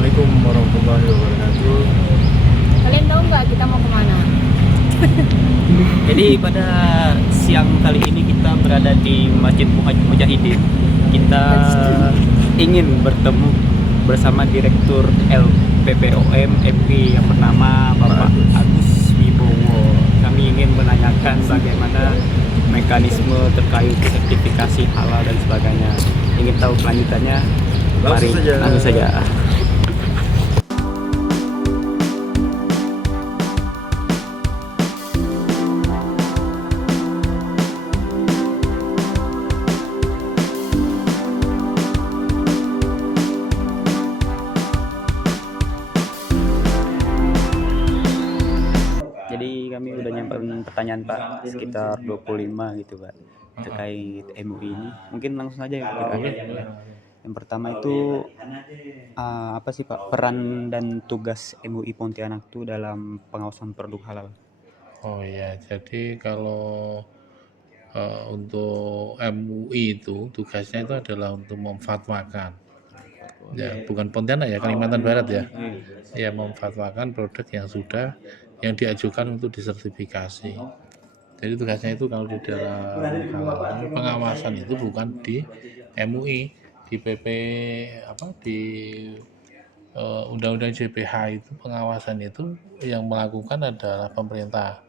Assalamualaikum warahmatullahi wabarakatuh. Kalian tahu nggak kita mau kemana? Jadi pada siang kali ini kita berada di Masjid Mujahidin. Kita ingin bertemu bersama Direktur LPPOM MP yang bernama Bapak Agus Wibowo. Kami ingin menanyakan bagaimana mekanisme terkait sertifikasi halal dan sebagainya. Ingin tahu kelanjutannya? Mari langsung saja. Jadi kami udah nyampein pertanyaan Pak sekitar 25 gitu Pak terkait MUI ini. Mungkin langsung aja ya Pak. Yang pertama itu apa sih Pak peran dan tugas MUI Pontianak itu dalam pengawasan produk halal? Oh ya, jadi kalau untuk MUI itu tugasnya itu adalah untuk memfatwakan, ya bukan Pontianak ya, Kalimantan Barat ya, ya memfatwakan produk yang diajukan untuk disertifikasi. Jadi tugasnya itu kalau di dalam pengawasan itu bukan di MUI, di PP di Undang-Undang JPH itu pengawasan itu yang melakukan adalah pemerintah.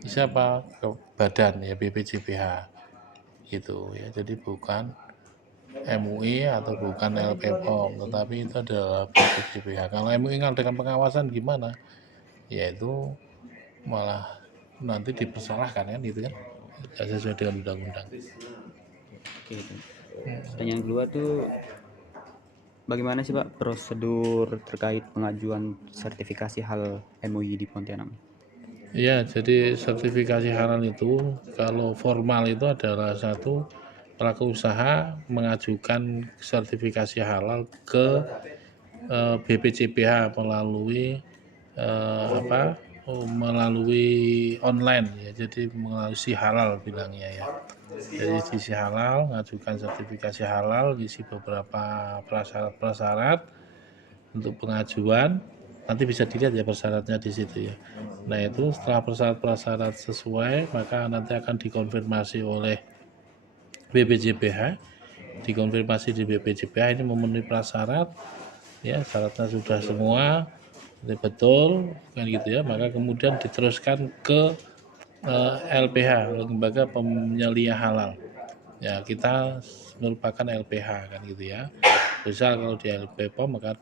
Siapa? Ke badan ya BPJPH gitu ya. Jadi bukan MUI atau bukan LPPOM, tetapi itu adalah BPJPH. Kalau MUI dengan pengawasan gimana? Yaitu malah nanti dipersalahkan kan gitu kan, tidak sesuai dengan undang-undang. Oke, itu. Pertanyaan kedua tuh bagaimana sih Pak prosedur terkait pengajuan sertifikasi halal MUI di Pontianak? Ya, jadi sertifikasi halal itu kalau formal itu adalah satu pelaku usaha mengajukan sertifikasi halal ke BPJPH melalui melalui online ya, jadi melalui si halal bilangnya ya. Jadi di si halal mengajukan sertifikasi halal, isi beberapa prasyarat untuk pengajuan. Nanti bisa dilihat ya persyaratnya di situ ya. Nah itu setelah persyarat-persyarat sesuai, maka nanti akan dikonfirmasi oleh BPJPH, dikonfirmasi di BPJPH ini memenuhi prasyarat, ya syaratnya sudah semua, betul kan gitu ya, maka kemudian diteruskan ke LPH, Lembaga Penyelia Halal. Ya kita merupakan LPH kan gitu ya. Misal kalau di LPPOM maka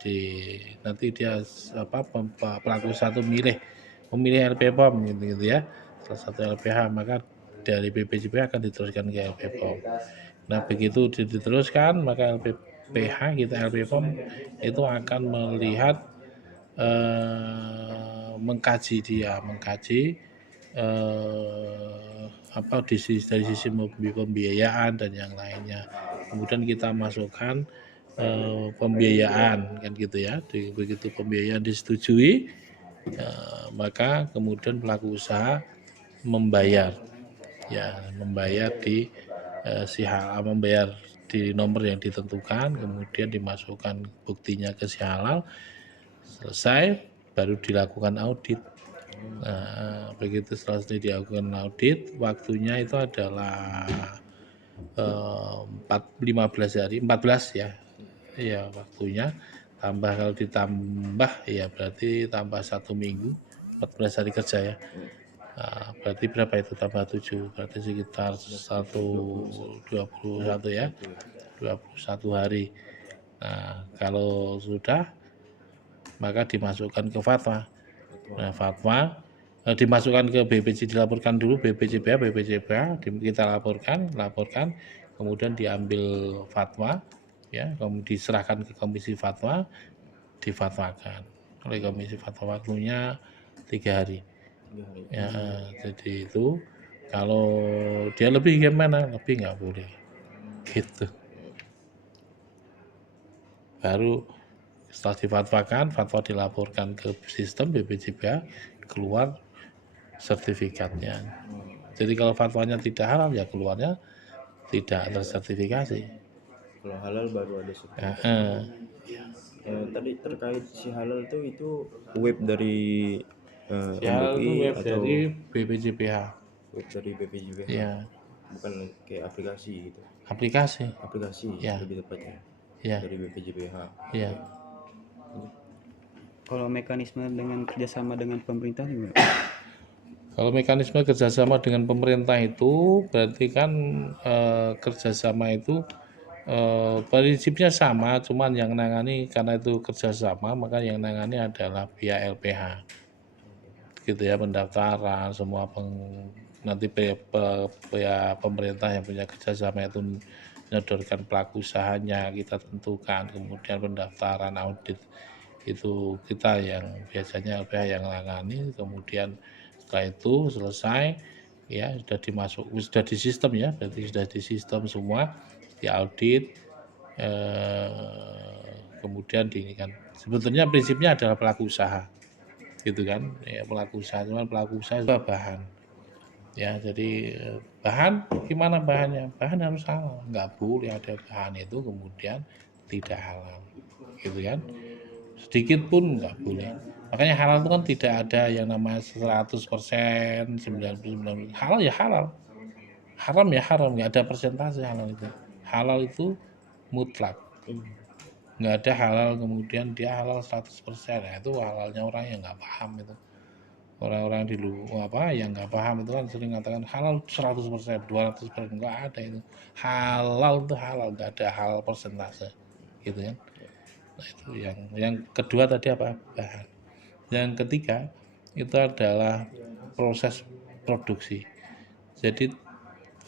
nanti dia pelaku satu memilih LPPOM gitu ya. Salah satu LPH maka dari BPJP akan diteruskan ke LPPOM. Nah begitu diteruskan maka LPPH kita LPPOM itu akan melihat mengkaji dari sisi pembiayaan dan yang lainnya. Kemudian kita masukkan pembiayaan kan gitu ya. Begitu pembiayaan disetujui, maka kemudian pelaku usaha membayar di membayar di nomor yang ditentukan, kemudian dimasukkan buktinya ke si halal, selesai baru dilakukan audit. Nah, begitu selesai dilakukan audit, waktunya itu adalah 15 hari, 14 ya. Ya, waktunya tambah kalau ditambah ya berarti tambah 1 minggu, 14 hari kerja ya. Nah, berarti berapa itu tambah 7? Berarti sekitar 21 ya. 21 hari. Nah, kalau sudah maka dimasukkan ke fatwa. Nah, fatwa dimasukkan ke dilaporkan dulu BPJPH, kita laporkan, kemudian diambil fatwa, ya, kemudian diserahkan ke komisi fatwa, difatwakan oleh komisi fatwa, waktunya 3 hari. Ya, jadi itu kalau dia lebih gimana? Lebih nggak boleh, gitu. Baru setelah difatwakan, fatwa dilaporkan ke sistem BPJPH, keluar sertifikatnya. Jadi kalau fatwanya tidak halal ya keluarnya tidak tersertifikasi. Kalau halal baru ada sertifikasi. Tadi terkait si halal itu web dari Si halal itu MUI web atau dari BPJPH. web dari BPJPH, Ya, bukan kayak aplikasi gitu. aplikasi. Aplikasi Ya. lebih tepatnya Ya, dari BPJPH. ya. Kalau mekanisme dengan kerjasama dengan pemerintah gimana? Kalau mekanisme kerjasama dengan pemerintah itu berarti kan kerjasama itu prinsipnya sama, cuman yang nangani karena itu kerjasama maka yang nangani adalah pihak LPH, gitu ya, pendaftaran semua nanti pihak pemerintah yang punya kerjasama itu menyodorkan pelaku usahanya kita tentukan, kemudian pendaftaran audit itu kita yang biasanya LPH yang nangani, kemudian setelah itu selesai ya sudah di sistem ya, berarti sudah di sistem semua, diaudit, kemudian kan sebetulnya prinsipnya adalah pelaku usaha gitu kan ya, pelaku usaha, cuman pelaku usaha juga bahan ya, jadi bahan gimana bahannya, bahan harus halal, nggak boleh ada bahan itu kemudian tidak halal gitu kan, sedikit pun nggak boleh. Makanya halal itu kan tidak ada yang namanya 100%, 99%. Halal ya halal, haram ya haram, nggak ada persentase halal itu. Halal itu mutlak, nggak ada halal kemudian dia halal 100%. Nah, itu halalnya orang yang nggak paham itu. Orang-orang di luar yang nggak paham itu kan sering mengatakan halal 100%, 200%, nggak ada itu. Halal itu halal, nggak ada halal persentase, gitu kan. Nah, itu yang kedua tadi apa? Bahan. Yang ketiga itu adalah proses produksi. Jadi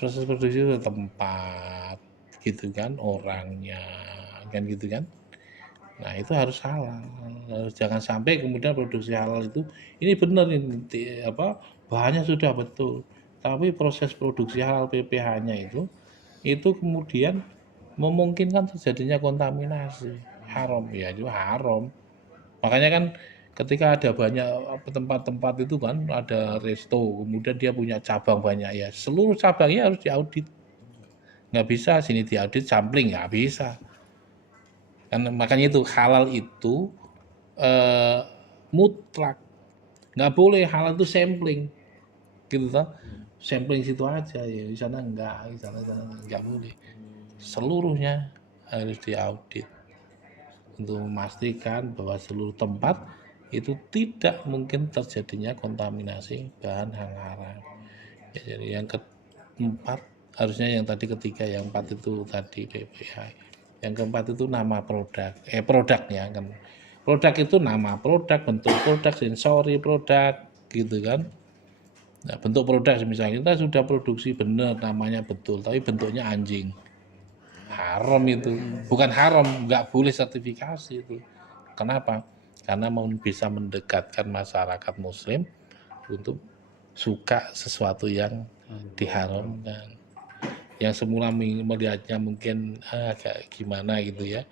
proses produksi itu tempat, gitu kan, orangnya, kan gitu kan. Nah itu harus halal, jangan sampai kemudian produksi halal itu ini benar ini bahannya sudah betul, tapi proses produksi halal PPH-nya itu kemudian memungkinkan terjadinya kontaminasi, haram ya, itu haram. Makanya kan ketika ada banyak tempat-tempat itu kan ada resto, kemudian dia punya cabang banyak ya, seluruh cabangnya harus diaudit. Nggak bisa sini diaudit sampling, nggak bisa. Kan makanya itu halal itu mutlak, nggak boleh halal itu sampling, gitu toh. Sampling situ aja ya, di sana enggak, di sana nggak boleh. Seluruhnya harus diaudit untuk memastikan bahwa seluruh tempat itu tidak mungkin terjadinya kontaminasi bahan yang haram. Ya, jadi yang keempat harusnya yang tadi ketiga, yang empat itu tadi PPH. Yang keempat itu nama produknya kan. Produk itu nama produk, bentuk produk, sensori produk, gitu kan. Nah, bentuk produk misalnya kita sudah produksi benar namanya betul, tapi bentuknya anjing, haram itu. Bukan haram, nggak boleh sertifikasi itu. Kenapa? Karena mau bisa mendekatkan masyarakat muslim untuk suka sesuatu yang diharamkan. Yang semula melihatnya mungkin agak gimana gitu ya,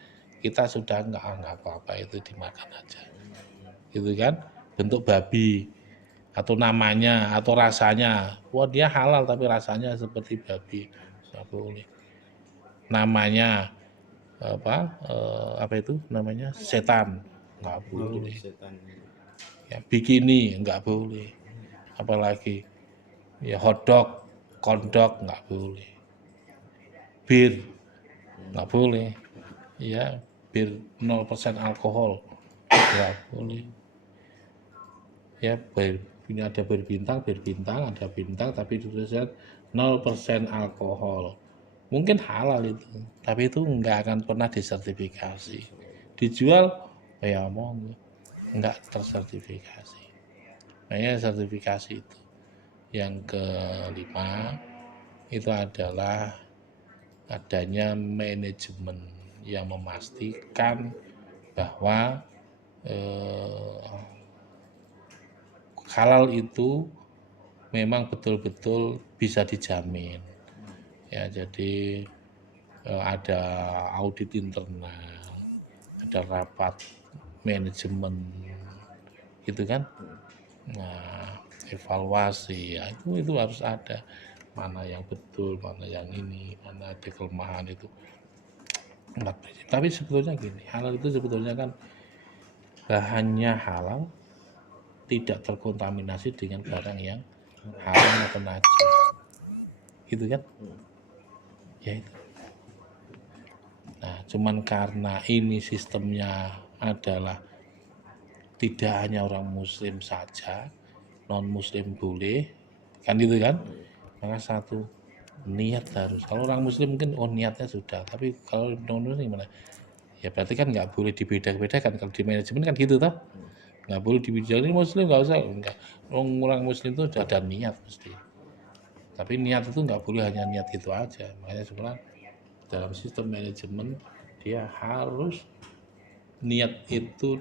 kita sudah nggak apa-apa, itu dimakan aja gitu kan. Bentuk babi atau namanya atau rasanya, wah dia halal tapi rasanya seperti babi, nggak boleh. Namanya apa itu namanya setan, nggak boleh ya. Bikini nggak boleh, apalagi ya hotdog, kondok nggak boleh, bir nggak boleh ya, bir 0% alkohol nggak boleh ya. Ini ada bir bintang ada bintang tapi tulisan 0% alkohol, mungkin halal itu, tapi itu nggak akan pernah disertifikasi, dijual ya mau nggak tersertifikasi. Makanya sertifikasi itu. Yang kelima itu adalah adanya manajemen yang memastikan bahwa halal itu memang betul-betul bisa dijamin ya. Jadi ada audit internal, ada rapat manajemen gitu kan. Nah evaluasi ya, itu harus ada, mana yang betul, mana yang ini, mana ada kelemahan itu. 4 prinsip. Tapi sebetulnya gini, halal itu sebetulnya kan bahannya halal, tidak terkontaminasi dengan barang yang haram atau najis. Gitu kan? Ya itu. Nah, cuman karena ini sistemnya adalah tidak hanya orang muslim saja, non muslim boleh, kan gitu kan? Maka satu, niat harus. Kalau orang muslim mungkin niatnya sudah, tapi kalau non muslim gimana? Ya berarti kan nggak boleh dibeda-bedakan. Kalau di manajemen kan gitu toh, nggak boleh dibilang ini muslim nggak usah, enggak. Orang muslim itu sudah ada niat mesti. Tapi niat itu nggak boleh hanya niat itu aja. Makanya sebenarnya dalam sistem manajemen dia harus niat itu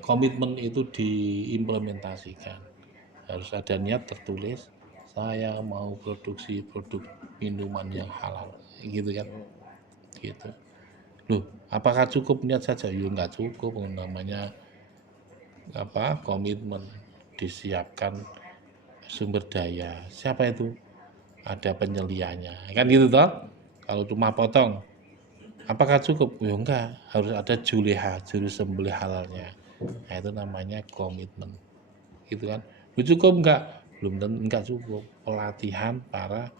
komitmen itu diimplementasikan. Harus ada niat tertulis, saya mau produksi produk minuman yang halal, gitu kan? Gitu. Loh, apakah cukup niat saja? Ya nggak cukup, namanya komitmen, disiapkan sumber daya. Siapa itu? Ada penyelianya, kan gitu toh? Kalau cuma potong, apakah cukup? Ya enggak, harus ada juleha, juru sembelih halalnya. Nah, itu namanya komitmen, gitu kan? Cukup enggak? Belum tentu, enggak cukup. Pelatihan para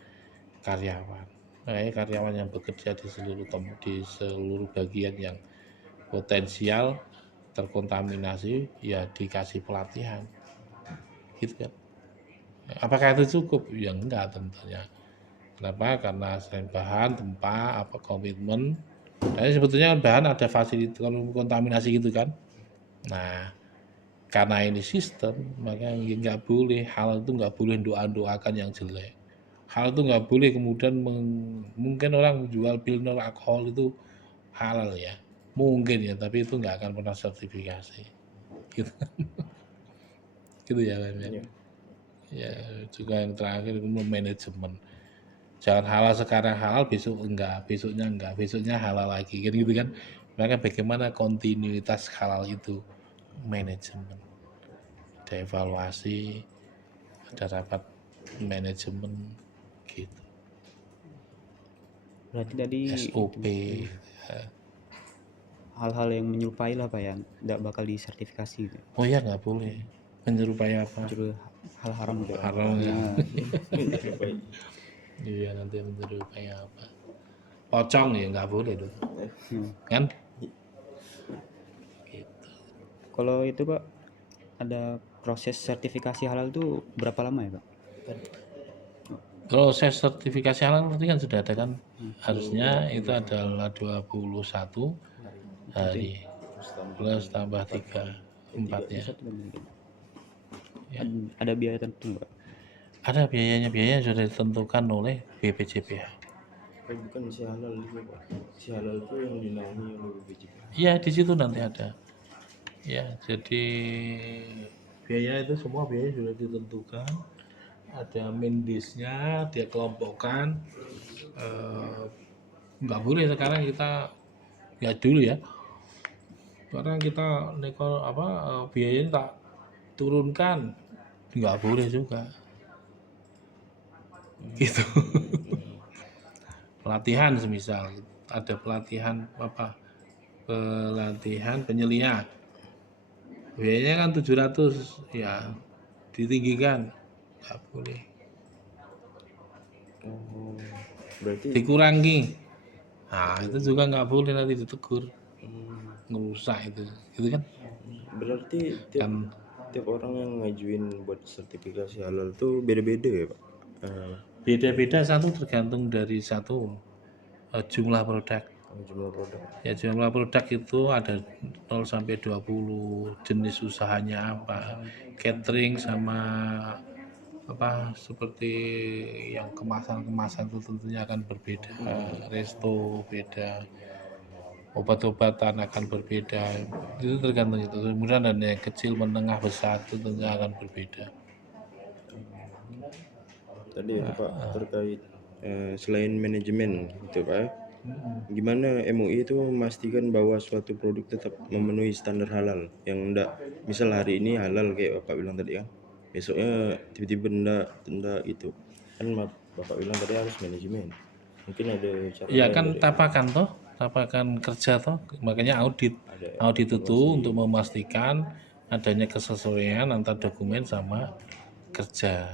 karyawan. Karyawan yang bekerja di seluruh bagian yang potensial terkontaminasi, ya dikasih pelatihan, gitu kan? Apakah itu cukup? Ya enggak tentunya. Kenapa? Karena selain bahan, tempat, komitmen, dan sebetulnya bahan ada fasilitas kalau kontaminasi gitu kan. Nah, karena ini sistem, maka nggak boleh hal itu nggak boleh doakan yang jelek. Hal itu nggak boleh kemudian mungkin orang jual pil non alkohol itu halal ya, mungkin ya, tapi itu nggak akan pernah sertifikasi. Gitu, gitu ya, Bang. Ya, juga yang terakhir itu manajemen. Jangan halal sekarang halal, besok enggak, besoknya halal lagi, kan gitu kan. Maka bagaimana kontinuitas halal itu? Manajemen. Ada evaluasi, ada rapat manajemen, gitu. Berarti tadi SOP. hal-hal yang menyerupai lah Pak ya, nggak bakal disertifikasi gitu. Oh ya, nggak boleh. Menyerupai apa? Justru hal haram gitu. Haram ya. Nah, Iya, nanti menyerupai apa? Pocong ya nggak boleh tuh. Kan? Gitu. kalau itu Pak, ada proses sertifikasi halal itu berapa lama ya Pak? Proses sertifikasi halal berarti kan sudah ada kan? Harusnya itu adalah 21 hari plus tambah 3, 4 ya. Ya. Ada biaya tertentu Pak? Ada biayanya sudah ditentukan oleh BPJPH. Bukan si halal juga Pak. Si halal itu yang dinaungi oleh BPJPH. Iya, di situ nanti ada. Ya, jadi biaya itu semua biaya sudah ditentukan. Ada mendisnya, dia kelompokkan. Nggak boleh sekarang kita ya dulu ya. Sekarang kita biayanya tak turunkan, nggak boleh juga. Gitu. Pelatihan semisal ada pelatihan pelatihan penyelia, biayanya kan 700 ya, ditinggikan, nggak boleh. Berarti Dikurangi, nah itu juga nggak boleh, nanti ditegur, ngerusak itu, gitu kan. berarti Kan tiap orang yang ngajuin buat sertifikasi halal tuh beda-beda ya Pak. beda-beda, satu tergantung dari jumlah produk. Jumlah produk. Ya, jumlah produk itu ada 0 sampai 20, jenis usahanya apa, catering sama seperti yang kemasan itu tentunya akan berbeda, resto beda, obat-obatan akan berbeda, itu tergantung itu. Kemudian ada yang kecil, menengah, besar, itu tentunya akan berbeda. Tadi itu Pak terkait selain manajemen gitu Pak. Gimana MUI itu memastikan bahwa suatu produk tetap memenuhi standar halal, yang enggak misal hari ini halal kayak Bapak bilang tadi kan, besoknya tiba-tiba enggak itu kan Bapak bilang tadi harus manajemen. Mungkin ada cara Ya lain kan dari tapakan kerja toh, makanya audit. ada Audit itu evaluasi. untuk memastikan adanya kesesuaian antar dokumen sama kerja,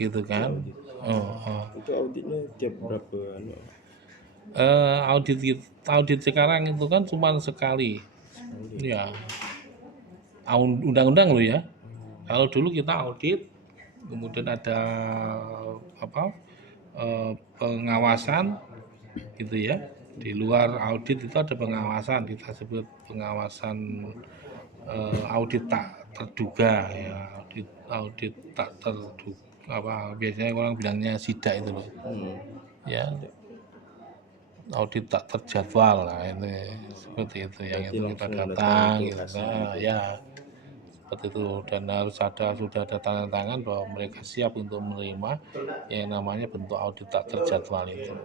gitu kan? Oh, oh. Itu auditnya tiap berapa anu? Audit sekarang itu kan cuma sekali, Sekali. ya undang-undang loh ya. Kalau dulu kita audit, kemudian ada apa pengawasan, gitu ya. Di luar audit itu ada pengawasan, kita sebut pengawasan audit tak terduga ya, audit tak terduga apa biasanya orang bilangnya sidak itu loh, ya audit tak terjadwal lah itu seperti itu yang Berarti itu kita langsung datang datang ke gitu kasih nah, gitu. ya seperti itu dan sudah ada tanda tangan bahwa mereka siap untuk menerima yang namanya bentuk audit tak terjadwal itu.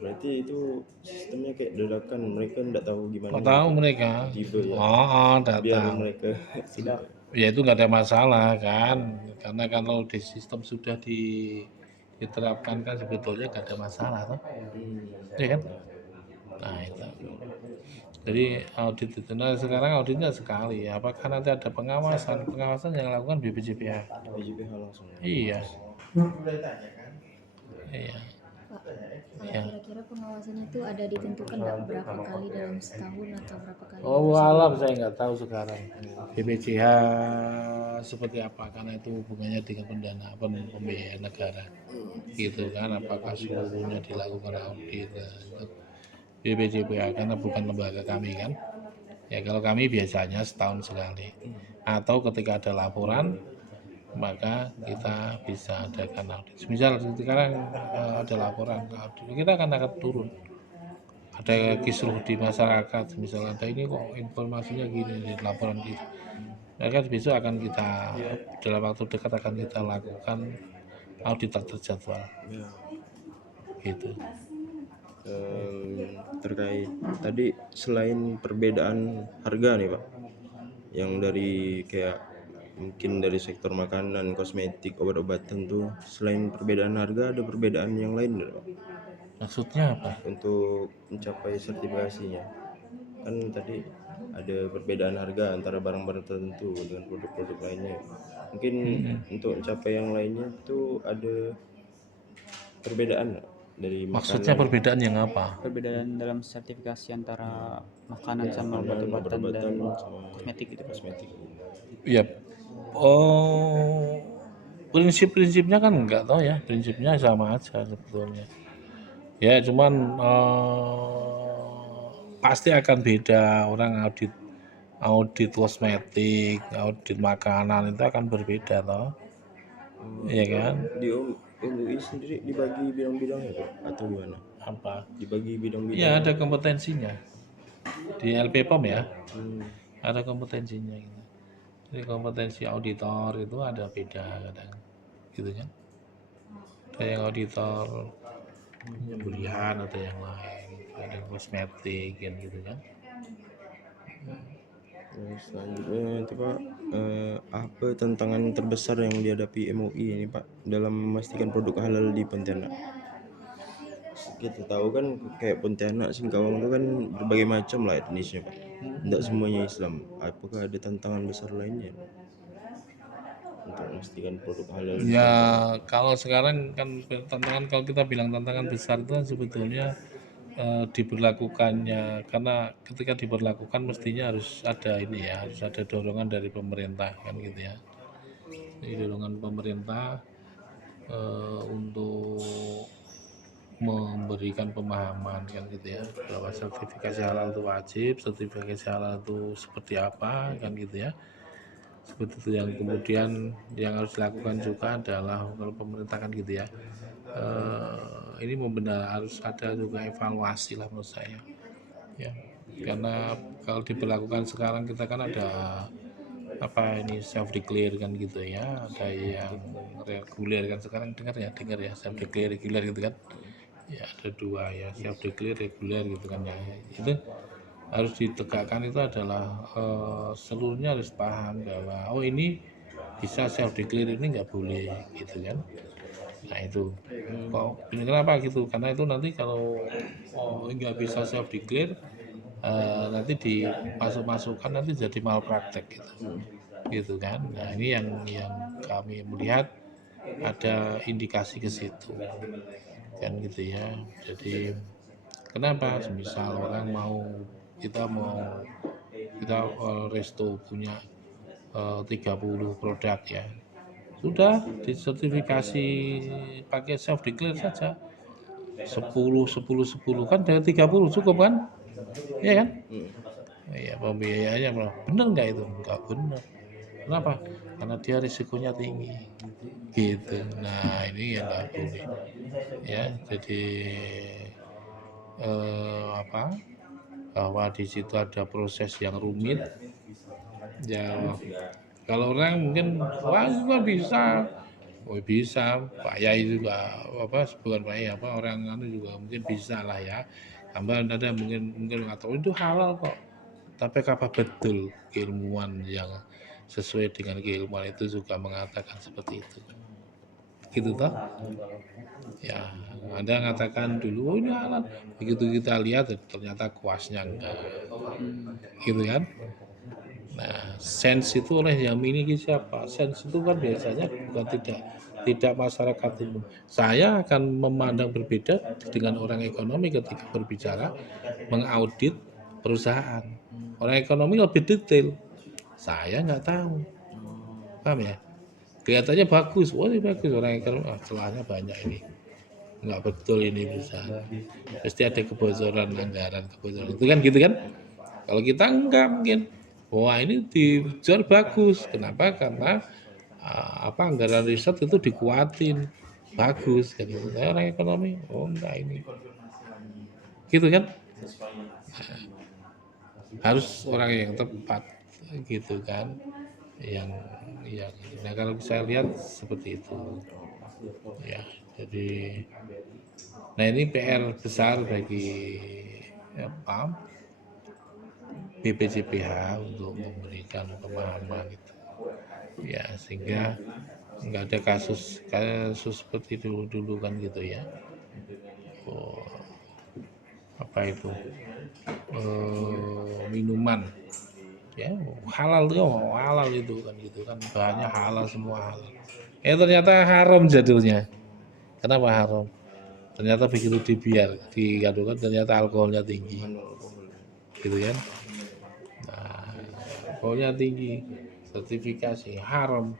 Berarti itu sistemnya kayak dadakan, mereka nggak tahu gimana Nggak tahu gitu. mereka, Tiba ya. oh Biar datang. mereka tidak. Ya itu nggak ada masalah kan, karena kalau di sistem sudah diterapkan kan sebetulnya nggak ada masalah toh, ya kan? Nah itu. Jadi audit itu, nah sekarang auditnya sekali. Apakah nanti ada pengawasan? Pengawasan yang lakukan BPJPH. BJPH langsung. Iya, iya, Pak, kalau ya. kira-kira pengawasan itu ada ditentukan nggak berapa kali dalam setahun atau berapa kali? Oh alam saya nggak tahu sekarang. BPJH seperti apa? Karena itu hubungannya dengan pendanaan pembiayaan negara, gitu kan? Apakah seluruhnya dilakukan audit? Nah, BPJPH karena bukan lembaga kami kan. Ya kalau kami biasanya setahun sekali. Atau ketika ada laporan maka kita bisa adakan audit. Misal sekarang ada laporan audit, kita akan turun. Ada kisruh di masyarakat, misalnya ada ini kok informasinya gini di laporan kita. Maka besok akan kita dalam waktu dekat akan kita lakukan audit tak terjadwal. Ya. Gitu. Terkait tadi selain perbedaan harga nih Pak, yang dari kayak mungkin dari sektor makanan, kosmetik, obat-obatan tuh, selain perbedaan harga ada perbedaan yang lain nggak Pak? Maksudnya apa? Untuk mencapai sertifikasinya kan tadi ada perbedaan harga antara barang-barang tertentu dengan produk-produk lainnya. Mungkin untuk mencapai yang lainnya tuh ada perbedaan nggak? Dari Maksudnya makanan, perbedaan yang apa? Perbedaan dalam sertifikasi antara makanan sama obat-obatan dan sama kosmetik gitu. kosmetik. Ya, oh, prinsip-prinsipnya kan enggak tahu ya, prinsipnya sama aja sebetulnya. Ya, cuman pasti akan beda orang audit kosmetik, audit makanan itu akan berbeda toh. Iya kan? Di MUI sendiri dibagi bidang-bidangnya Pak atau gimana? Apa? Dibagi bidang-bidang. Ya ada kompetensinya. Di LPPOM ya, Hmm. ada kompetensinya gitu. Jadi kompetensi auditor itu ada beda kadang, gitu kan? Ada yang auditor penyembelihan, ada yang lain, ada yang kosmetik, kan gitu kan? Terus selanjutnya itu Pak, apa tantangan terbesar yang dihadapi MUI ini Pak dalam memastikan produk halal di Pontianak? Kita tahu kan kayak Pontianak, Singkawang itu kan berbagai macam lah etnisnya Pak. Tidak semuanya Islam. Apakah ada tantangan besar lainnya untuk memastikan produk halal? Ya kalau sekarang kan tantangan, kalau kita bilang tantangan besar itu kan sebetulnya diberlakukannya, karena ketika diberlakukan mestinya harus ada ini ya, harus ada dorongan dari pemerintah kan gitu ya. Jadi dorongan pemerintah untuk memberikan pemahaman kan gitu ya, bahwa sertifikasi halal itu wajib, sertifikasi halal itu seperti apa kan gitu ya. Seperti itu yang kemudian yang harus dilakukan juga adalah kalau pemerintah kan gitu ya, ini harus ada juga evaluasi lah menurut saya ya, karena kalau diberlakukan sekarang kita kan ada apa ini self declare kan gitu ya, ada yang reguler kan sekarang dengar ya self declare reguler gitu kan ya, ada dua ya, self declare reguler gitu kan ya. Itu harus ditegakkan itu adalah seluruhnya harus paham bahwa oh ini bisa self declare, ini nggak boleh gitu kan. Nah itu kok ini kenapa gitu? Karena itu nanti kalau nggak bisa self declare, nanti dimasukkan nanti jadi malpraktek gitu kan. Nah ini yang kami melihat ada indikasi ke situ kan gitu ya. Jadi kenapa? Misal orang kita resto punya 30 produk ya, sudah disertifikasi pakai self declare saja 10 kan dari 30 cukup kan, ya kan? Ya pembiayaannya bener nggak itu? Nggak bener. Kenapa? Karena dia risikonya tinggi gitu. Nah ini yang nggak boleh ya. Jadi bahwa di situ ada proses yang rumit ya. Kalau orang mungkin wah itu kan bisa, bisa Pak Yai juga bukan Pak Yai orang juga mungkin bisa lah ya. Tambah ada mungkin mengatakan itu halal kok. Tapi apa betul ilmuwan yang sesuai dengan keilmuan itu juga mengatakan seperti itu? Gitu toh? Ya, ada mengatakan dulu ini halal. Begitu kita lihat ternyata kuasnya enggak. Gitu kan? Nah, sense itu oleh yang miliki siapa? Sense itu kan biasanya bukan tidak masyarakat umum. Saya akan memandang berbeda dengan orang ekonomi ketika berbicara mengaudit perusahaan. Orang ekonomi lebih detail. Saya nggak tahu. Paham ya? Kelihatannya bagus. Wah, ini bagus orang ekonomi. Celahnya banyak ini. Nggak betul ini bisa. Pasti ada kebocoran anggaran, kebocoran. Itu kan gitu kan? Kalau kita enggak mungkin. Wah, ini dijual bagus. Kenapa? Karena anggaran riset itu dikuatin. Bagus kan gitu. Orang ekonomi, oh enggak ini. Gitu kan? Nah, harus orang yang tepat gitu kan, yang nah kalau saya lihat seperti itu ya. Jadi nah ini PR besar bagi BPJPH untuk memberikan pemahaman itu ya, sehingga nggak ada kasus seperti dulu kan gitu ya. Itu minuman ya halal tuh, halal itu kan gitu kan, bahannya halal semua halal. Ternyata haram jadulnya. Kenapa haram? Ternyata begitu digadukan ternyata alkoholnya tinggi, gitu kan. Nah, alkoholnya tinggi, sertifikasi haram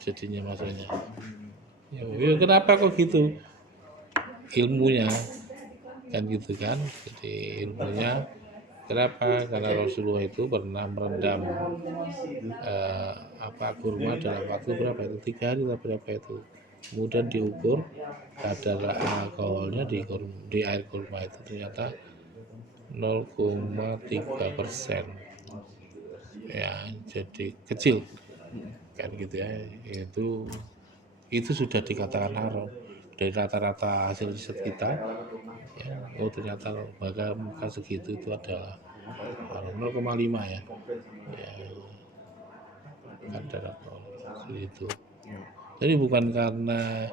jadinya maksudnya. Ya, kenapa kok gitu? Ilmunya kan gitu kan. Jadi ilmunya kenapa? Karena Rasulullah itu pernah merendam kurma dalam waktu berapa itu? 3 hari atau berapa itu? Kemudian diukur kadar alkoholnya di air kurma itu ternyata 0,3%. Ya, jadi kecil kan gitu ya. Itu sudah dikatakan haram. Dari rata-rata hasil riset kita ya, ternyata maka segitu itu adalah 0,5 ya kadar alkohol itu. Jadi bukan karena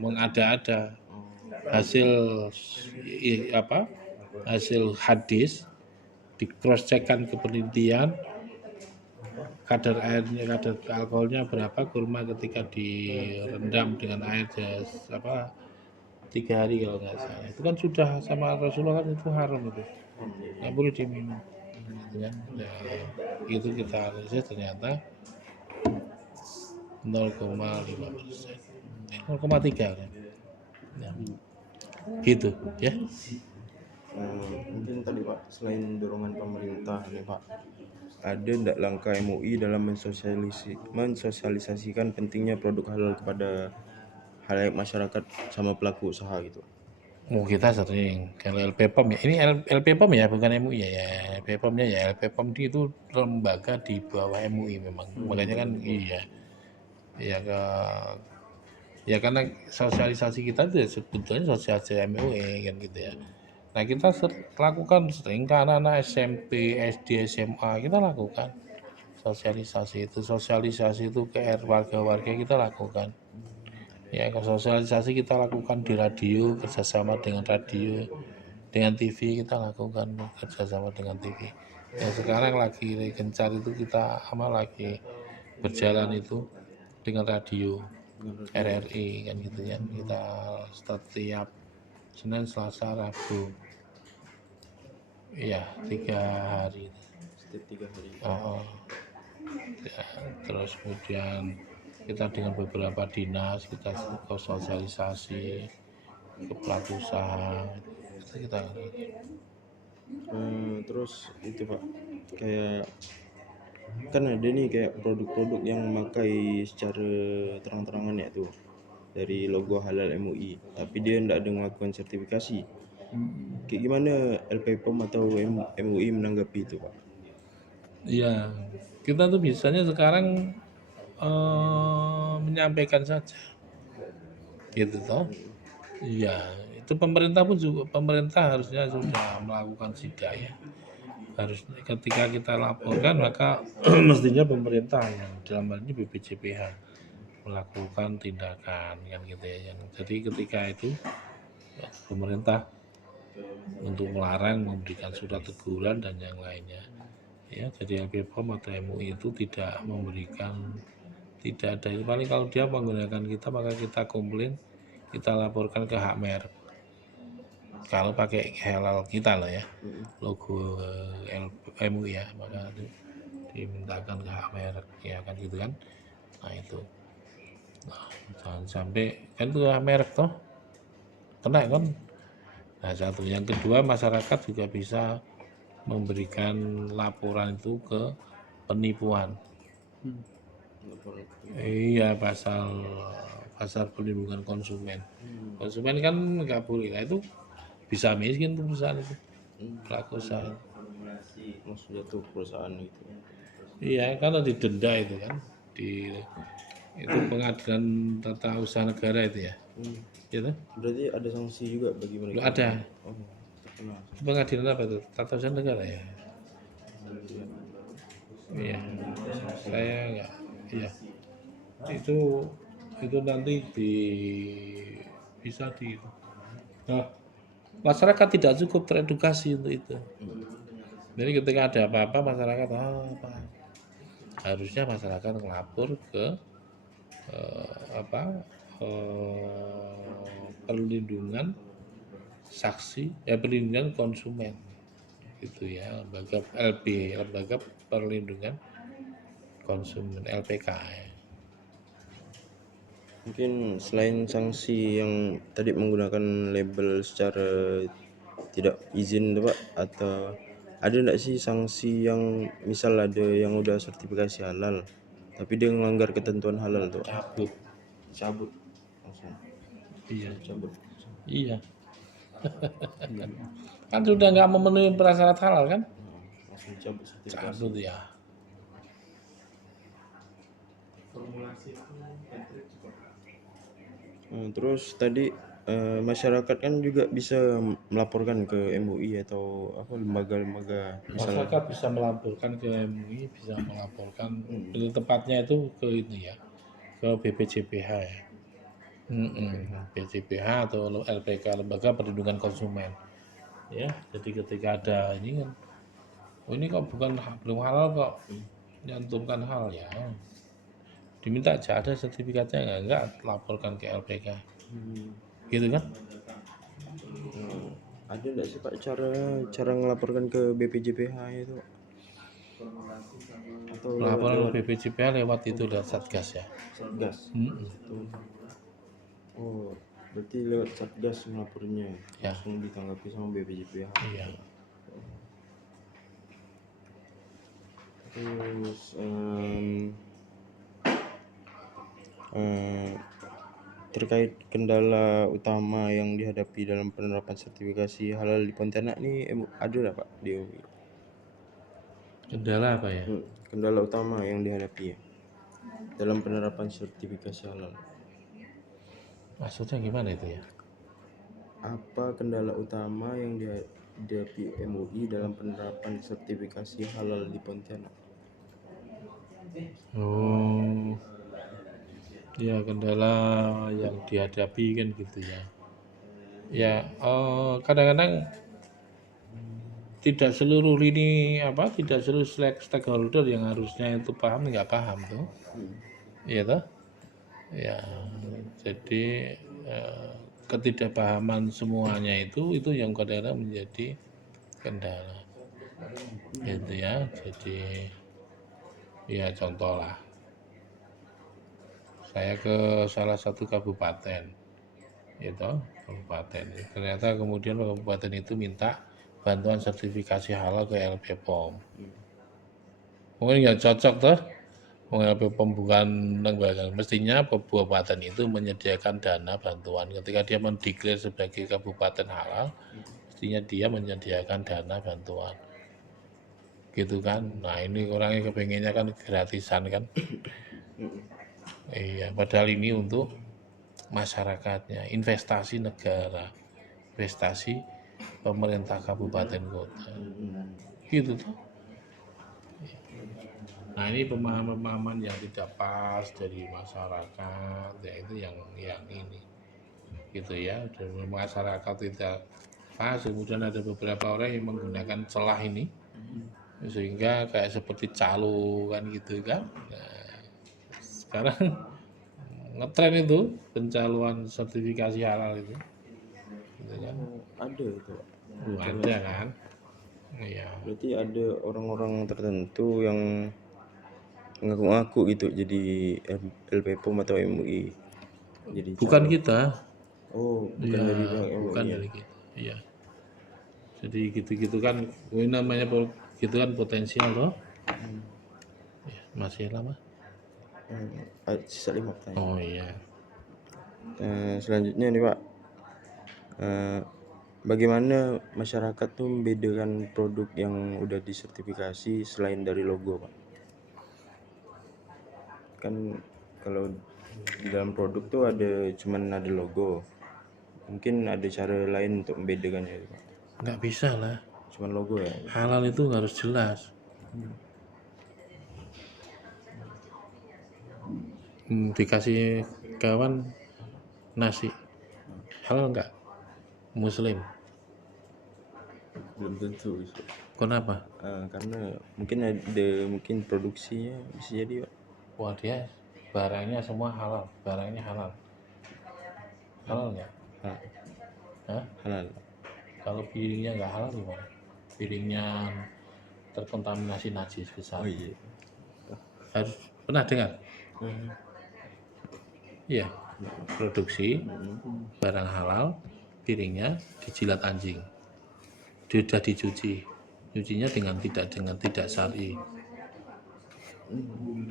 mengada-ada hasil hadis di cross checkkan ke penelitian kadar alkoholnya berapa kurma ketika direndam dengan air 3 hari kalau nggak salah. Itu kan sudah sama Rasulullah kan itu haram itu, nggak boleh diminum. Ya, itu kita analisis ternyata 0,5%, 0,3 kan. Ya, gitu ya. Mungkin tadi Pak, selain dorongan pemerintah nih Pak, ada enggak langkah MUI dalam mensosialisasikan pentingnya produk halal kepada halayak masyarakat sama pelaku usaha gitu? Kita sering kalau LPPOM ya, ini LPPOM ya bukan MUI ya, LPPOM-nya ya, LPPOM itu lembaga di bawah MUI memang. Makanya kan ya karena sosialisasi kita itu sebetulnya sosialisasi MUI kan gitu ya. Nah kita lakukan sering ke anak-anak SMP, SD, SMA kita lakukan sosialisasi itu ke warga-warga kita lakukan. Ya, sosialisasi kita lakukan di radio, kerjasama dengan radio, dengan TV kita lakukan kerjasama dengan TV. Yang sekarang lagi gencar itu kita lagi berjalan itu dengan radio RRI kan gitu ya. Kita setiap Senin, Selasa, Rabu. Iya, 3 hari. Setiap 3 hari. Oh, ya, terus kemudian kita dengan beberapa dinas kita sosialisasi ke pelaku usaha itu kita Terus itu Pak, kayak kan ada nih kayak produk-produk yang memakai secara terang-terangan ya tuh dari logo halal MUI, tapi dia tidak ada melakukan sertifikasi. Kayak gimana LPPOM atau MUI menanggapi itu Pak? ya kita tuh biasanya sekarang menyampaikan saja gitu toh. Iya, itu pemerintah pun juga harusnya sudah melakukan sidak ya. Harus ketika kita laporkan maka mestinya pemerintah yang dalam hal ini BPJPH melakukan tindakan kan gitu ya. Jadi ketika itu ya, pemerintah untuk melarang, memberikan surat teguran dan yang lainnya. Ya, jadi LPPOM atau MUI itu tidak memberikan, tidak ada. Paling kalau dia menggunakan kita maka kita komplain, kita laporkan ke hak merek. Kalau pakai halal kita lah ya, logo MUI ya, maka itu dimintakan ke hak merek ya kan gitu kan. Nah itu, nah, jangan sampai kan itu hak merek toh, kena kan. Nah satu, yang kedua masyarakat juga bisa memberikan laporan itu ke penipuan. Iya, pasar perlindungan konsumen. Konsumen kan nggak boleh, nah itu bisa miskin tuh perusahaan itu, pelaku usaha. Maksudnya tuh perusahaan itu. Iya, karena didenda itu kan, itu pengadilan tata usaha negara itu ya. Gitu. Berarti ada sanksi juga bagi mereka? Ada. Oh, terkena. Pengadilan apa itu? Tata usaha negara ya. Iya, saya enggak. Iya, itu nanti bisa di. Nah, masyarakat tidak cukup teredukasi untuk itu. Jadi ketika ada apa-apa masyarakat harusnya masyarakat melapor ke perlindungan saksi perlindungan konsumen gitu ya, lembaga perlindungan konsumen LPK ya. Mungkin selain sanksi yang tadi menggunakan label secara tidak izin tuh Pak, atau ada enggak sih sanksi yang misal ada yang udah sertifikasi halal tapi dia melanggar ketentuan halal tuh? Cabut langsung. Iya, Cabut. iya. Kan sudah nggak memenuhi prasyarat halal kan? Langsung cabut sertifikasi. Cabut ya. Terus tadi masyarakat kan juga bisa melaporkan ke MUI atau apa lembaga-lembaga misalnya. Masyarakat bisa melaporkan ke MUI, bisa melaporkan lebih tepatnya itu ke ini ya, ke BPJPH ya. BPJPH atau LPK, Lembaga Perlindungan Konsumen. Ya, jadi ketika ada ini kan, oh ini kok belum halal kok, nyantumkan hal ya. Diminta aja ada sertifikatnya enggak laporkan ke LPK. Gitu kan? Ada enggak sih Pak cara ngelaporkan ke BPJPH itu? Atau Laporan BPJPH lewat itu lewat Satgas ya. Satgas? Oh, berarti lewat Satgas melapornya Ya. langsung ditanggapi sama BPJPH. Iya. Terus terkait kendala utama yang dihadapi dalam penerapan sertifikasi halal di Pontianak nih ada nggak Pak di UI? Kendala apa ya? Kendala utama yang dihadapi ya dalam penerapan sertifikasi halal. Maksudnya gimana itu ya? Apa kendala utama yang dihadapi MUI dalam penerapan sertifikasi halal di Pontianak? Oh, ya kendala yang dihadapi kan gitu ya. Ya, kadang-kadang tidak seluruh tidak seluruh stakeholder yang harusnya itu paham nggak paham tuh, iya toh? Ya, jadi ketidakpahaman semuanya itu yang kadang-kadang menjadi kendala, gitu ya. Jadi ya contoh lah, saya ke salah satu kabupaten, gitu, kabupaten. Ternyata kemudian kabupaten itu minta bantuan sertifikasi halal ke LP POM. Mungkin nggak cocok tuh. Mengambil pembukaan lembaga, mestinya kabupaten itu menyediakan dana bantuan ketika dia mendeklar sebagai kabupaten halal, mestinya dia menyediakan dana bantuan, gitu kan. Nah ini orangnya kepengennya kan gratisan kan, iya. Padahal ini untuk masyarakatnya, investasi negara, investasi pemerintah kabupaten kota, gitu tuh. Nah ini pemahaman-pemahaman yang tidak pas dari masyarakat, ya itu yang ini, gitu ya. Dan masyarakat tidak pas, kemudian ada beberapa orang yang menggunakan celah ini, sehingga kayak seperti calo kan gitu kan. Nah, sekarang ngetren itu pencaloan sertifikasi halal itu, gitu kan. Ada itu, Pak. Ada kan, iya. Berarti ada orang-orang tertentu yang ngaku-ngaku gitu jadi LP POM atau MUI. Jadi Bukan calon. kita, Oh, bukan ya, dari Bang bukan MUI ya. dari kita, iya. Jadi gitu-gitu kan, ini namanya gitu kan potensial loh. Ya, masih lama. Sisa 5 pertanyaan. Oh iya. Selanjutnya nih Pak, bagaimana masyarakat tuh membedakan produk yang udah disertifikasi selain dari logo, Pak? Kan kalau di dalam produk tuh cuman ada logo. Mungkin ada cara lain untuk membedakannya, Pak. Nggak bisa lah. Cuman logo ya. Halal itu harus jelas. Dikasih kawan nasi, halal nggak? Muslim. Belum tentu bisa. Kenapa? Karena mungkin produksinya bisa jadi, Pak. Wah dia barangnya semua halal, barangnya halal. Halal nggak? Hah? Halal. Kalau piringnya nggak halal gimana? Piringnya terkontaminasi najis besar. Oh iya. Harus pernah dengar? Iya. Produksi barang halal, piringnya dijilat anjing, sudah dicuci, cucinya dengan tidak syar'i.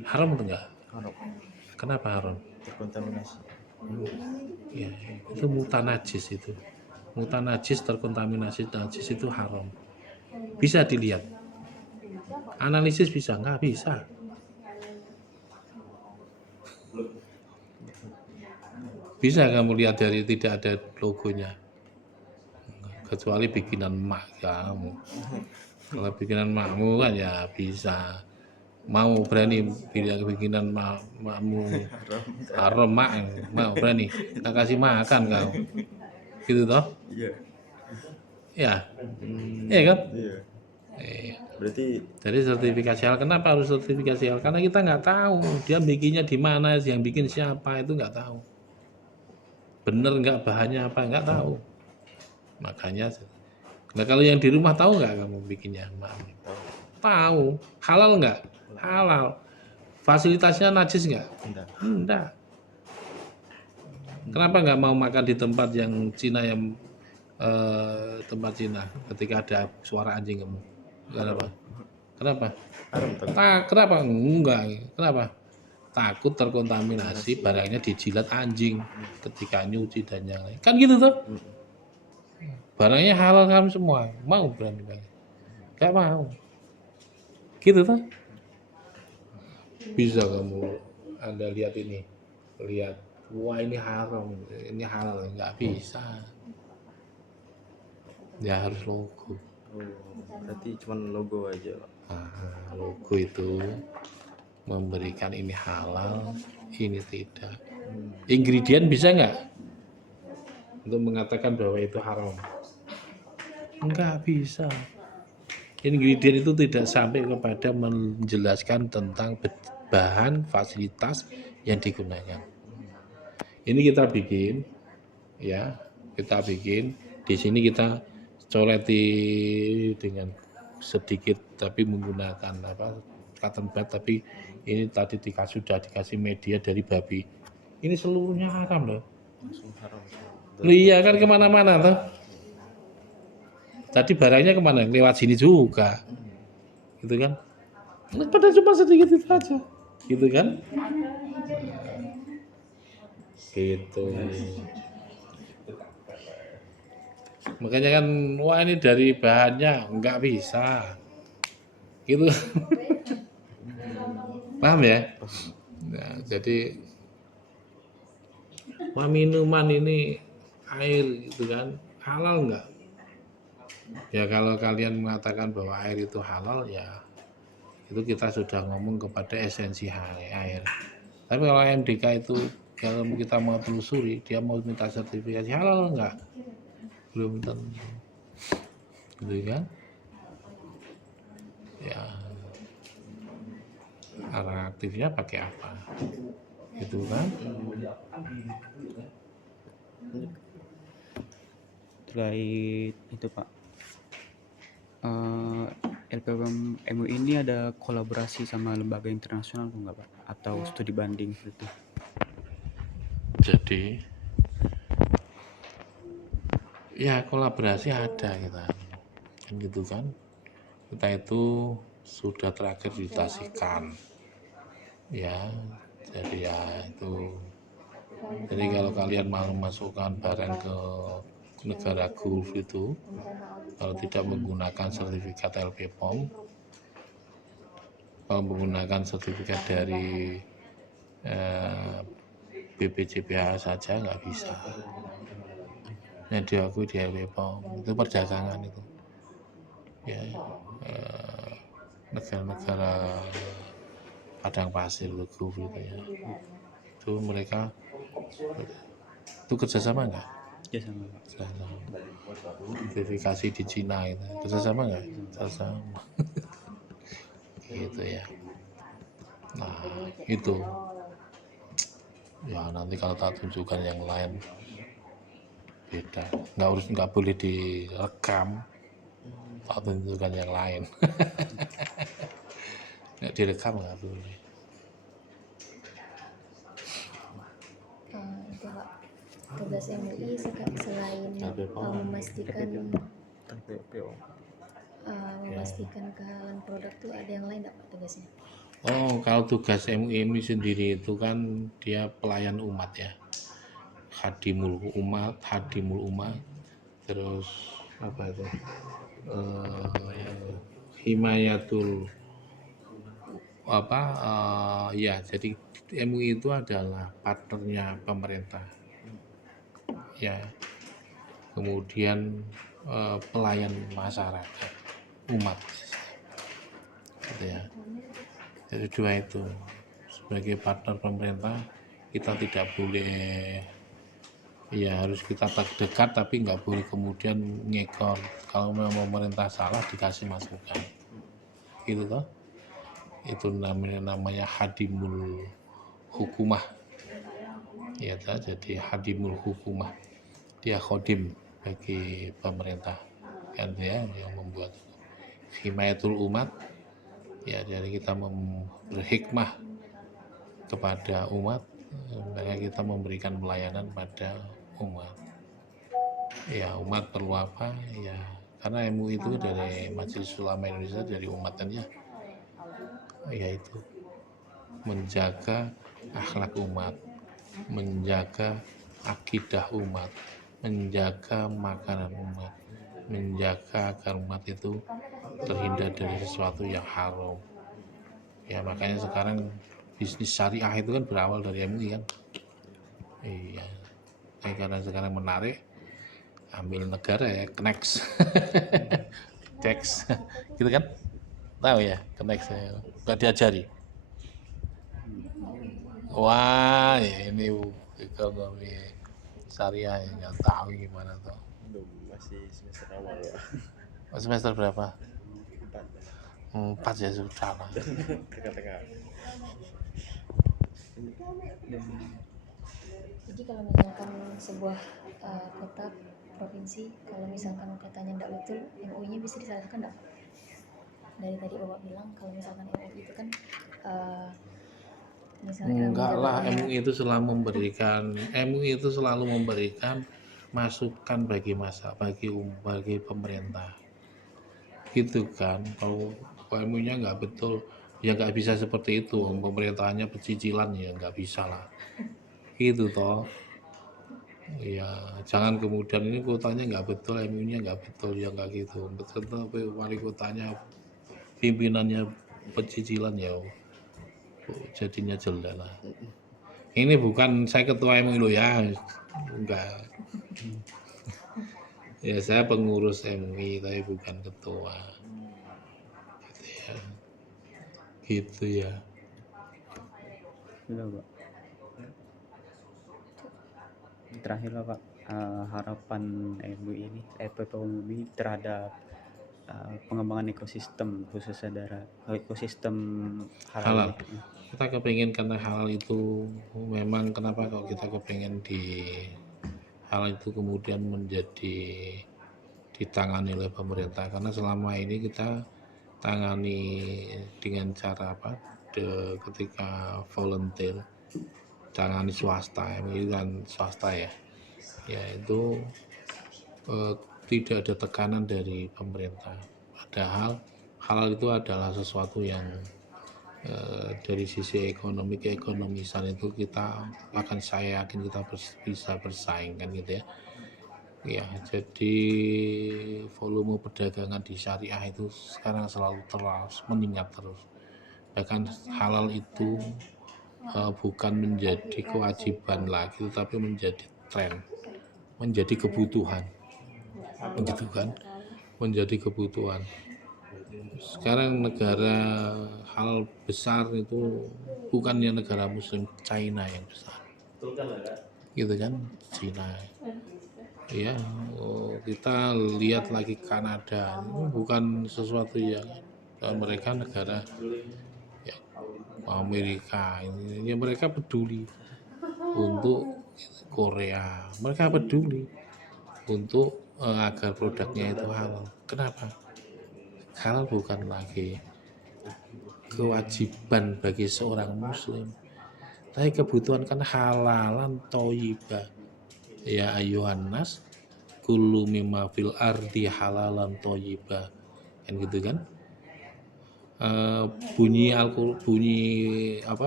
Haram atau enggak? Haram. Kenapa haram? Terkontaminasi. Ya, itu mutanajis itu. Mutanajis terkontaminasi najis itu haram. Bisa dilihat. Analisis bisa? Nggak bisa. Bisa kamu lihat dari tidak ada logonya. Kecuali bikinan emak kamu. Kalau bikinan emakmu kan ya bisa. Mau berani bikinan makmu haram mak, mau berani nggak kasih makan kau, gitu toh? Iya. Ya, iya kan? Iya. Iya. Berarti Jadi sertifikasi halal, kenapa harus sertifikasi halal? Karena kita nggak tahu dia bikinnya di mana, yang bikin siapa itu nggak tahu. Bener nggak bahannya apa nggak tahu. Makanya, nah kalau yang di rumah tahu nggak kamu bikinnya? Tahu. Halal nggak? Halal. Fasilitasnya najis nggak? Enggak. Kenapa nggak mau makan di tempat yang Cina tempat Cina ketika ada suara anjing kamu? Kenapa? Kenapa? Enggak. Kenapa? Takut terkontaminasi barangnya dijilat anjing ketika nyuci dan yang lain. Kan gitu tuh. Barangnya halal kamu semua. Mau berani banget? Gak mau. Gitu tuh. Bisa kamu Anda lihat ini. Lihat. Wah ini haram. Ini halal. Nggak bisa. Ya harus logo. berarti cuma logo aja, Pak. Logo itu memberikan ini halal, ini tidak. Ingredient bisa nggak untuk mengatakan bahwa itu haram? Enggak bisa. Ingredient itu tidak sampai kepada menjelaskan tentang bahan fasilitas yang digunakan. Ini kita bikin, ya, kita bikin. Di sini kita coleti dengan sedikit, tapi menggunakan cotton bud, tapi ini tadi sudah dikasih media dari babi. Ini seluruhnya haram loh. Langsung haram. Iya kan kemana-mana tuh. Tadi barangnya kemana? Lewat sini juga, gitu kan? Padahal cuma sedikit itu aja, gitu kan? Gitu. Makanya kan, wah ini dari bahannya nggak bisa, gitu. Paham ya? Nah, jadi wah minuman ini air, gitu kan? Halal nggak? Ya kalau kalian mengatakan bahwa air itu halal, ya itu kita sudah ngomong kepada esensi air. Tapi kalau MDK itu, kalau kita mau telusuri, dia mau minta sertifikasi halal enggak? Belum tentu. Gitu kan? Ya, arah aktifnya pakai apa? Gitu kan? Terkait itu Pak, LPPM MUI ini ada kolaborasi sama lembaga internasional enggak Pak? Atau studi banding gitu? Jadi ya kolaborasi ada kita, kan gitu kan? Kita itu sudah terakreditasikan, ya. Jadi ya itu. Jadi kalau kalian mau masukkan barang ke negara Gulf itu, kalau tidak menggunakan sertifikat LPPOM, kalau menggunakan sertifikat dari BPJPH saja nggak bisa. Yang diakui di LPPOM itu perdagangan itu, ya, negara-negara padang pasir Gulf itu ya, itu mereka itu kerjasama nggak? Ya sama Pak. Verifikasi di Cina itu kerjasama nggak? Kerjasama. Gitu ya. Nah itu ya, nanti kalau tak tunjukkan yang lain beda, nggak boleh direkam, tak tunjukkan yang lain. Nggak direkam nggak boleh. Itu Pak, tugas MUI selain memastikan kehalalan produk tuh ada yang lain nggak Pak tugasnya? Oh, kalau tugas MUI sendiri itu kan dia pelayan umat ya, hadimul umat, terus apa itu, himayatul ya, jadi MUI itu adalah partnernya pemerintah ya, kemudian pelayan masyarakat umat gitu ya. Jadi dua itu, sebagai partner pemerintah kita tidak boleh, ya harus kita dekat, tapi nggak boleh kemudian ngekor. Kalau memang pemerintah salah dikasih masukan, gitu toh. Itu namanya hadimul hukumah, ya toh. Jadi hadimul hukumah, dia khodim bagi pemerintah kan, dia yang membuat himayatul umat. Ya, jadi kita berhikmah kepada umat, maka kita memberikan pelayanan pada umat. Ya, umat perlu apa? Ya, karena MUI itu dari Majelis Ulama Indonesia, dari umat kan ya. Yaitu menjaga akhlak umat, menjaga akidah umat, menjaga makanan umat, menjaga agar umat itu terhindar dari sesuatu yang haram. Ya, makanya sekarang bisnis syariah itu kan berawal dari MUI kan. Iya. Karena sekarang menarik, ambil negara ya, Knex. Teks. Gitu kan? Tahu ya, Knex ya. Enggak diajari. Wah, ya ini ekonomi syariah ya, nggak tahu gimana tuh. Belum, masih semester awal Pak. Semester berapa? 4 4 ya sudah lah. tengah-tengah. Jadi kalau misalkan sebuah kota provinsi, kalau misalkan katanya tidak betul, MUI-nya bisa disalahkan enggak? Dari tadi Bapak bilang kalau misalkan MUI itu kan misalnya Enggak lah, menjabatnya- MUI itu selalu memberikan masukan bagi bagi pemerintah. Gitu kan. Kalau MUI-nya nggak betul, ya nggak bisa seperti itu. Pemerintahannya pecicilan ya nggak bisa lah. Gitu toh. Ya, jangan kemudian ini kotanya nggak betul, MUI-nya nggak betul, ya nggak gitu. Betul tapi wali kotanya, pimpinannya pecicilan ya jadinya jelek lah. Ini bukan saya ketua MUI lo ya, enggak. Ya saya pengurus MUI tapi bukan ketua. Gitu ya. Gitu ya. Sudah Pak. Terakhir lah Pak, harapan MUI ini, PPOMI terhadap pengembangan ekosistem, khususnya dari ekosistem halal. Halal. Kita kepingin karena halal itu memang kenapa kalau kita kepingin di halal itu kemudian menjadi ditangani oleh pemerintah, karena selama ini kita tangani dengan cara apa? Ketika volunteer tangani swasta, ini kan swasta ya, yaitu tidak ada tekanan dari pemerintah. Padahal halal itu adalah sesuatu yang dari sisi ekonomi keekonomisan itu saya yakin kita bisa bersaing kan gitu ya. Ya, jadi volume perdagangan di syariah itu sekarang selalu terus meningkat terus. Bahkan halal itu bukan menjadi kewajiban lagi, tapi menjadi tren, menjadi kebutuhan, gitu kan? Menjadi kebutuhan. Sekarang negara halal besar itu bukannya negara Muslim, China yang besar, gitu kan? China. Ya, kita lihat lagi Kanada, bukan sesuatu yang mereka negara ya, Amerika ini, ya mereka peduli untuk Korea, mereka peduli untuk agar produknya itu halal. Kenapa? Halal bukan lagi kewajiban bagi seorang Muslim, tapi kebutuhan, kan halalan thayyibah. Ya ayuhan nas kullu mimma fil ardi halalan thayyibah, kan gitu kan. Bunyi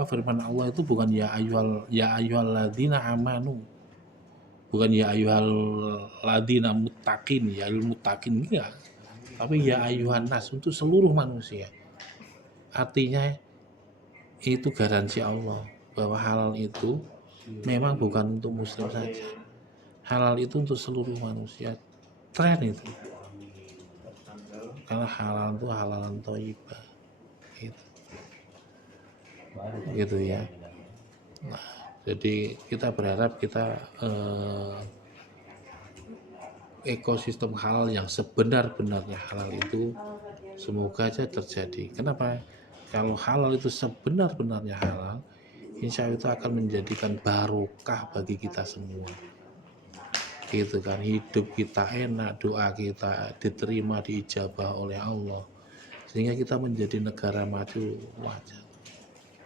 firman Allah itu bukan ya ayyuhal ladzina amanu, bukan ya ayyuhal ladzina muttaqin, ya muttaqin enggak, tapi ya ayuhan nas, untuk seluruh manusia. Artinya itu garansi Allah bahwa halal itu memang bukan untuk Muslim saja, halal itu untuk seluruh manusia. Tren itu, karena halal itu halalan thayyibah gitu ya. Nah, jadi kita berharap kita ekosistem halal yang sebenar-benarnya halal itu semoga aja terjadi. Kenapa? Kalau halal itu sebenar-benarnya halal, insya Allah itu akan menjadikan barokah bagi kita semua. Gitu kan, hidup kita enak, doa kita diterima, diijabah oleh Allah, sehingga kita menjadi negara maju wajar.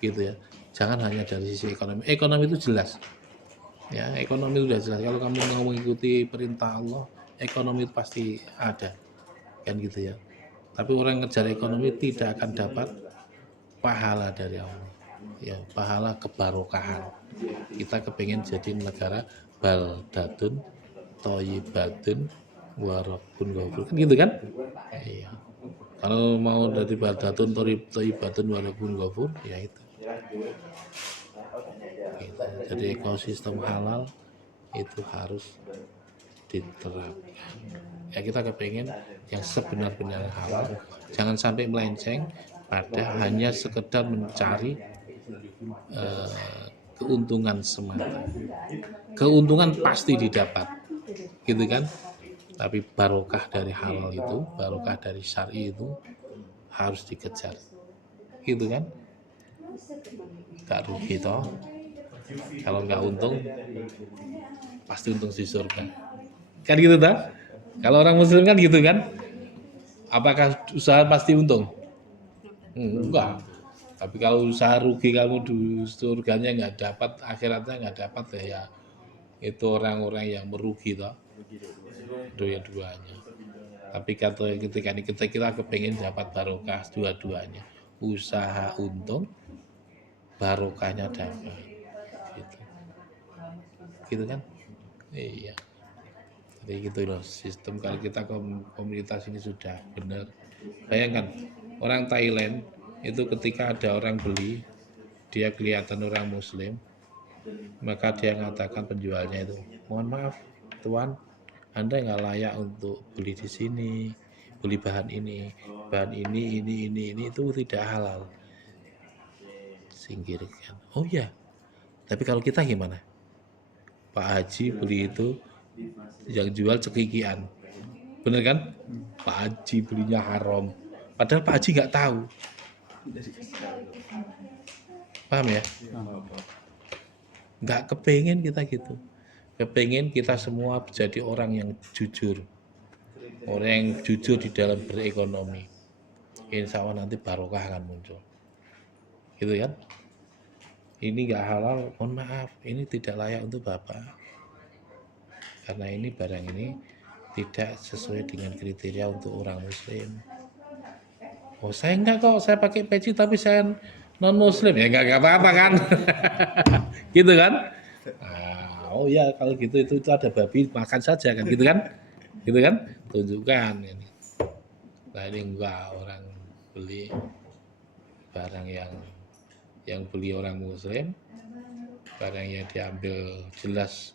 Gitu ya. Jangan hanya dari sisi ekonomi. Ekonomi itu jelas. Ya, ekonomi itu sudah jelas. Kalau kamu mau mengikuti perintah Allah, ekonomi itu pasti ada. Kan gitu ya. Tapi orang yang ngejar ekonomi tidak akan dapat pahala dari Allah. Ya, pahala kebarokahan. Kita kepingin jadi negara baldatun thayyibatun wa rabbun ghafur. Kan gitu kan? Iya. Kalau mau dari baldatun thayyibatun wa rabbun ghafur, ya itu. Gitu. Jadi ekosistem halal itu harus diterapkan. Ya kita kepingin yang sebenar-benarnya halal, jangan sampai melenceng pada hanya sekedar mencari keuntungan semata. Keuntungan pasti didapat, gitu kan? Tapi barokah dari halal itu, barokah dari syar'i itu harus dikejar, gitu kan? Gak rugi toh. Kalau nggak untung, pasti untung di surga. Kan gitu toh? Kalau orang muslim kan gitu kan? Apakah usaha pasti untung? Enggak. Tapi kalau usaha rugi kamu di surganya nggak dapat, akhiratnya nggak dapat ya itu orang-orang yang merugi toh. Dua-duanya. Tapi ketika kita kepengen dapat barokah dua-duanya, usaha untung, barokahnya dapat, gitu kan? Iya. Jadi gitu loh sistem kalau kita komunitas ini sudah benar. Bayangkan orang Thailand itu ketika ada orang beli, dia kelihatan orang Muslim, maka dia mengatakan penjualnya itu, mohon maaf tuan, Anda nggak layak untuk beli di sini, beli bahan ini itu tidak halal. Singkirkan. Oh ya, tapi kalau kita gimana? Pak Haji beli itu yang jual cekikian, bener kan? Pak Haji belinya haram, padahal Pak Haji nggak tahu. Paham ya? Nggak kepengen kita gitu. Kepengen kita semua jadi orang yang jujur. Orang yang jujur di dalam berekonomi. Insya Allah nanti barokah akan muncul. Gitu kan? Ini nggak halal, mohon maaf, ini tidak layak untuk Bapak. Karena ini barang ini tidak sesuai dengan kriteria untuk orang Muslim. Oh saya enggak kok, saya pakai peci tapi saya non Muslim, ya enggak apa-apa kan? Gitu kan? Nah, oh ya kalau gitu itu ada babi makan saja kan, gitu kan? Gitu kan? Tunjukkan ini. Nah ini enggak, orang beli barang yang beli orang Muslim, barang yang diambil jelas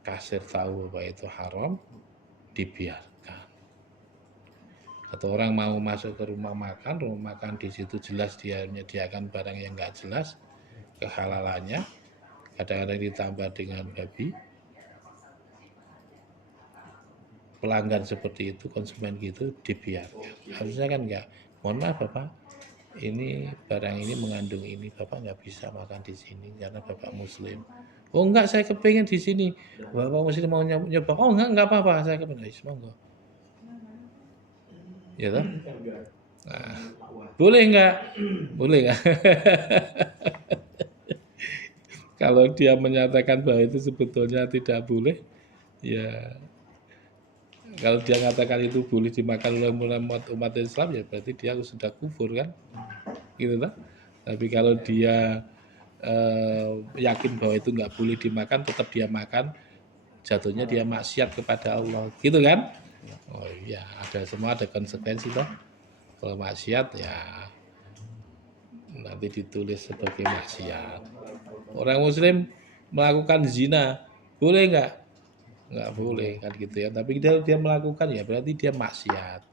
kasir tahu bahwa itu haram, dibiarkan. Atau orang mau masuk ke rumah makan di situ jelas dia menyediakan barang yang nggak jelas kehalalannya, kadang-kadang ditambah dengan babi. Pelanggan seperti itu, konsumen gitu dibiarkan. Harusnya kan nggak, mohon maaf Bapak, ini barang ini mengandung ini, Bapak nggak bisa makan di sini karena Bapak Muslim. Oh enggak, saya kepengen di sini. Bapak Muslim mau nyoba. Oh enggak apa-apa, saya kepengen. Semoga. Ya toh? Nah, boleh enggak? Boleh enggak? Kalau dia menyatakan bahwa itu sebetulnya tidak boleh, ya kalau dia mengatakan itu boleh dimakan oleh umat Islam, ya berarti dia sudah kufur kan? Gitu toh? Tapi kalau dia yakin bahwa itu nggak boleh dimakan, tetap dia makan, jatuhnya dia maksiat kepada Allah, gitu kan? Oh iya, semua ada konsekuensi toh. Kalau maksiat ya nanti ditulis sebagai maksiat. Orang Muslim melakukan zina, boleh nggak? Nggak boleh kan gitu ya. Tapi dia melakukan ya berarti dia maksiat.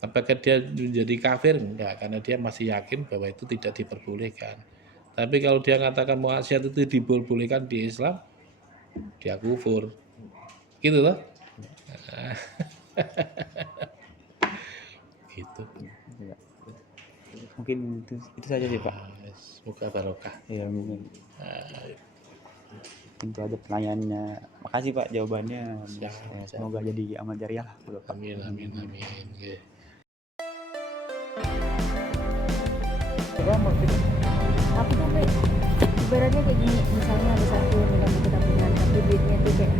Apakah dia menjadi kafir? Enggak, karena dia masih yakin bahwa itu tidak diperbolehkan. Tapi kalau dia mengatakan maksiat itu diperbolehkan di Islam, dia kufur. Gitu loh. Gitu. Mungkin itu saja sih Pak. Semoga barokah. Ya mungkin. Itu aja pertanyaannya. Makasih Pak jawabannya. Semoga jadi amal jariah lah. Amin. Okay. Aku tuh kayak ibaratnya kayak gini, misalnya ada satu yang megang kita punya tapi duitnya tuh kayak